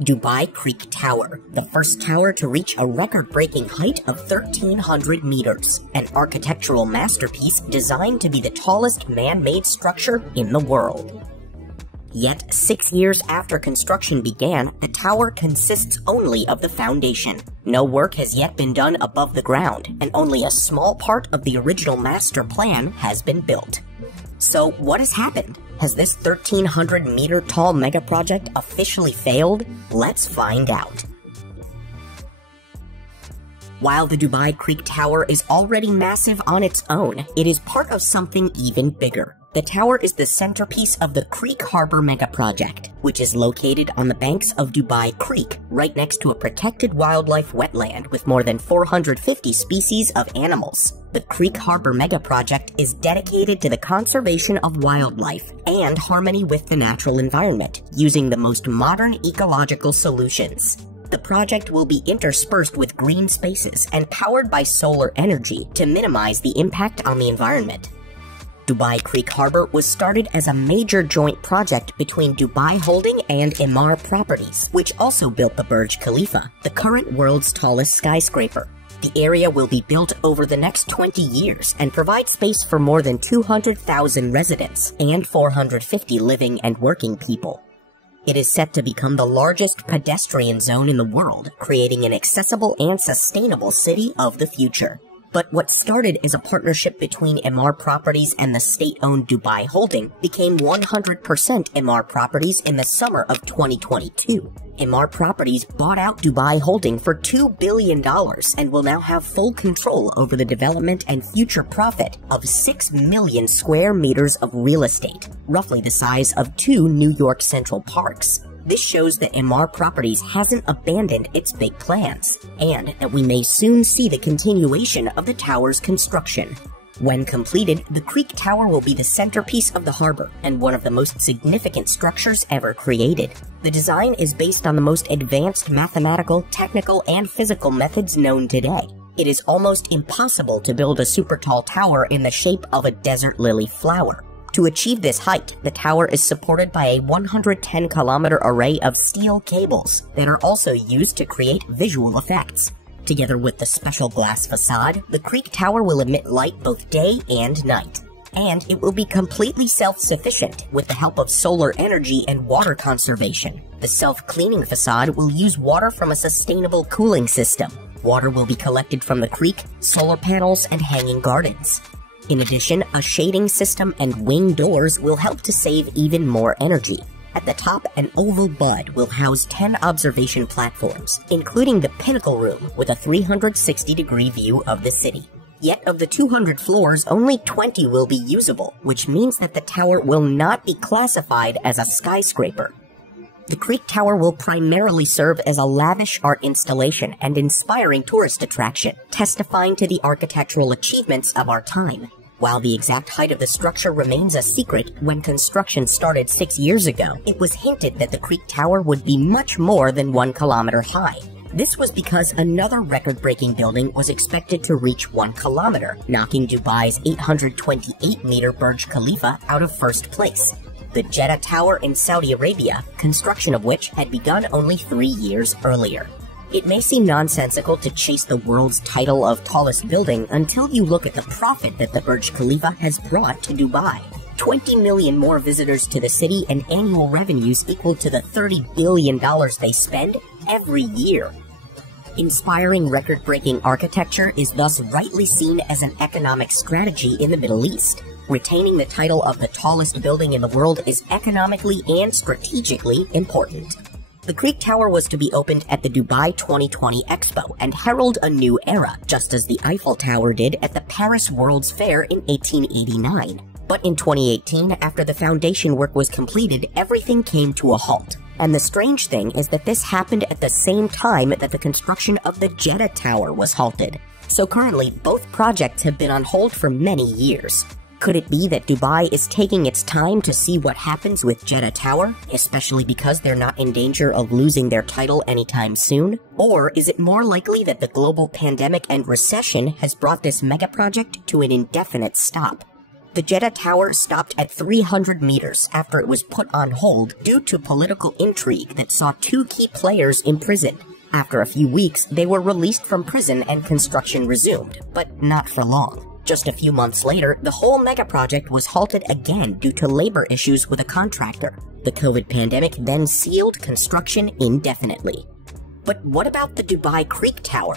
Dubai Creek Tower, the first tower to reach a record-breaking height of 1,300 meters, an architectural masterpiece designed to be the tallest man-made structure in the world. Yet, 6 years after construction began, the tower consists only of the foundation. No work has yet been done above the ground, and only a small part of the original master plan has been built. So, what has happened? Has this 1,300-meter tall megaproject officially failed? Let's find out. While the Dubai Creek Tower is already massive on its own, it is part of something even bigger. The tower is the centerpiece of the Creek Harbor megaproject, which is located on the banks of Dubai Creek, right next to a protected wildlife wetland with more than 450 species of animals. The Creek Harbor megaproject is dedicated to the conservation of wildlife and harmony with the natural environment, using the most modern ecological solutions. The project will be interspersed with green spaces and powered by solar energy to minimize the impact on the environment. Dubai Creek Harbor was started as a major joint project between Dubai Holding and Emaar Properties, which also built the Burj Khalifa, the current world's tallest skyscraper. The area will be built over the next 20 years and provide space for more than 200,000 residents and 450 living and working people. It is set to become the largest pedestrian zone in the world, creating an accessible and sustainable city of the future. But what started as a partnership between Emaar Properties and the state-owned Dubai Holding became 100% Emaar Properties in the summer of 2022. Emaar Properties bought out Dubai Holding for $2 billion and will now have full control over the development and future profit of 6 million square meters of real estate, roughly the size of 2 New York Central Parks. This shows that Emaar Properties hasn't abandoned its big plans, and that we may soon see the continuation of the tower's construction. When completed, the Creek Tower will be the centerpiece of the harbor and one of the most significant structures ever created. The design is based on the most advanced mathematical, technical, and physical methods known today. It is almost impossible to build a super tall tower in the shape of a desert lily flower. To achieve this height, the tower is supported by a 110-kilometer array of steel cables that are also used to create visual effects. Together with the special glass facade, the Creek Tower will emit light both day and night. And it will be completely self-sufficient with the help of solar energy and water conservation. The self-cleaning facade will use water from a sustainable cooling system. Water will be collected from the creek, solar panels, and hanging gardens. In addition, a shading system and wing doors will help to save even more energy. At the top, an oval bud will house 10 observation platforms, including the Pinnacle Room with a 360-degree view of the city. Yet of the 200 floors, only 20 will be usable, which means that the tower will not be classified as a skyscraper. The Creek Tower will primarily serve as a lavish art installation and inspiring tourist attraction, testifying to the architectural achievements of our time. While the exact height of the structure remains a secret, when construction started 6 years ago, it was hinted that the Creek Tower would be much more than 1 kilometer high. This was because another record-breaking building was expected to reach 1 kilometer, knocking Dubai's 828-meter Burj Khalifa out of first place. The Jeddah Tower in Saudi Arabia, construction of which had begun only 3 years earlier. It may seem nonsensical to chase the world's title of tallest building until you look at the profit that the Burj Khalifa has brought to Dubai. 20 million more visitors to the city and annual revenues equal to the $30 billion they spend every year. Inspiring record-breaking architecture is thus rightly seen as an economic strategy in the Middle East. Retaining the title of the tallest building in the world is economically and strategically important. The Creek Tower was to be opened at the Dubai 2020 Expo and herald a new era, just as the Eiffel Tower did at the Paris World's Fair in 1889. But in 2018, after the foundation work was completed, everything came to a halt. And the strange thing is that this happened at the same time that the construction of the Jeddah Tower was halted. So currently, both projects have been on hold for many years. Could it be that Dubai is taking its time to see what happens with Jeddah Tower, especially because they're not in danger of losing their title anytime soon? Or is it more likely that the global pandemic and recession has brought this megaproject to an indefinite stop? The Jeddah Tower stopped at 300 meters after it was put on hold due to political intrigue that saw two key players imprisoned. After a few weeks, they were released from prison and construction resumed, but not for long. Just a few months later, the whole megaproject was halted again due to labor issues with a contractor. The COVID pandemic then sealed construction indefinitely. But what about the Dubai Creek Tower?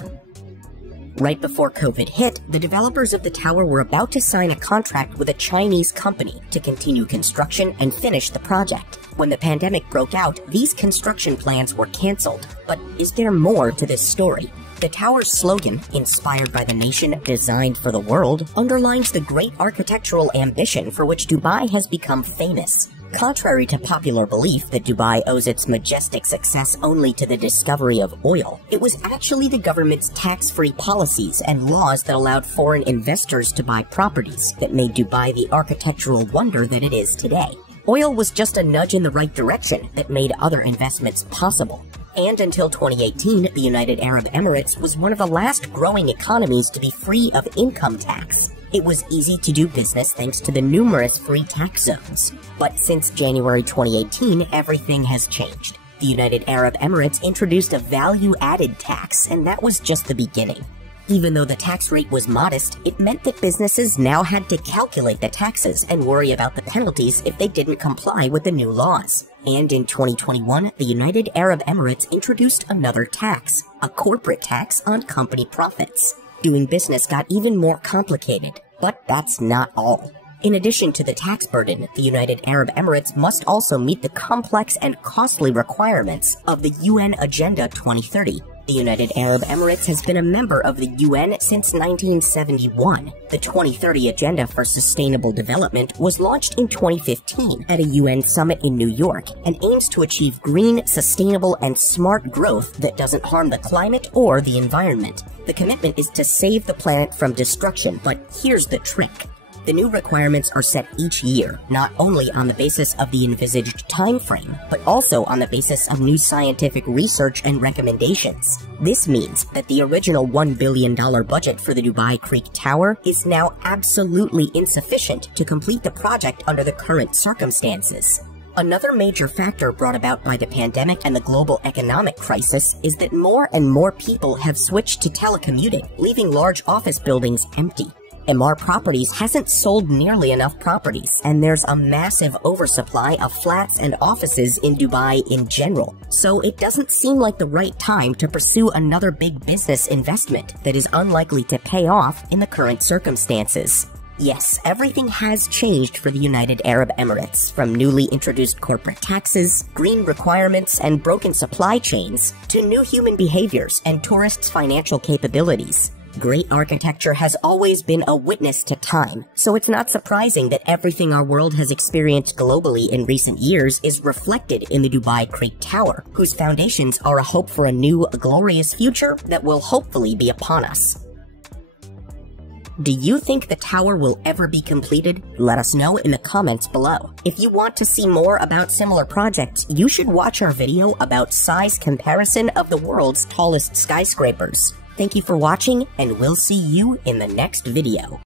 Right before COVID hit, the developers of the tower were about to sign a contract with a Chinese company to continue construction and finish the project. When the pandemic broke out, these construction plans were canceled. But is there more to this story? The tower's slogan, inspired by the nation, designed for the world, underlines the great architectural ambition for which Dubai has become famous. Contrary to popular belief that Dubai owes its majestic success only to the discovery of oil, it was actually the government's tax-free policies and laws that allowed foreign investors to buy properties that made Dubai the architectural wonder that it is today. Oil was just a nudge in the right direction that made other investments possible. And until 2018, the United Arab Emirates was one of the last growing economies to be free of income tax. It was easy to do business thanks to the numerous free tax zones. But since January 2018, everything has changed. The United Arab Emirates introduced a value-added tax, and that was just the beginning. Even though the tax rate was modest, it meant that businesses now had to calculate the taxes and worry about the penalties if they didn't comply with the new laws. And in 2021, the United Arab Emirates introduced another tax, a corporate tax on company profits. Doing business got even more complicated, but that's not all. In addition to the tax burden, the United Arab Emirates must also meet the complex and costly requirements of the UN Agenda 2030. The United Arab Emirates has been a member of the UN since 1971. The 2030 Agenda for Sustainable Development was launched in 2015 at a UN summit in New York and aims to achieve green, sustainable, and smart growth that doesn't harm the climate or the environment. The commitment is to save the planet from destruction, but here's the trick. The new requirements are set each year, not only on the basis of the envisaged time frame, but also on the basis of new scientific research and recommendations. This means that the original $1 billion budget for the Dubai Creek Tower is now absolutely insufficient to complete the project under the current circumstances. Another major factor brought about by the pandemic and the global economic crisis is that more and more people have switched to telecommuting, leaving large office buildings empty. MR Properties hasn't sold nearly enough properties, and there's a massive oversupply of flats and offices in Dubai in general. So it doesn't seem like the right time to pursue another big business investment that is unlikely to pay off in the current circumstances. Yes, everything has changed for the United Arab Emirates, from newly introduced corporate taxes, green requirements, and broken supply chains, to new human behaviors and tourists' financial capabilities. Great architecture has always been a witness to time, so it's not surprising that everything our world has experienced globally in recent years is reflected in the Dubai Creek Tower, whose foundations are a hope for a new, glorious future that will hopefully be upon us. Do you think the tower will ever be completed? Let us know in the comments below. If you want to see more about similar projects, you should watch our video about size comparison of the world's tallest skyscrapers. Thank you for watching, and we'll see you in the next video.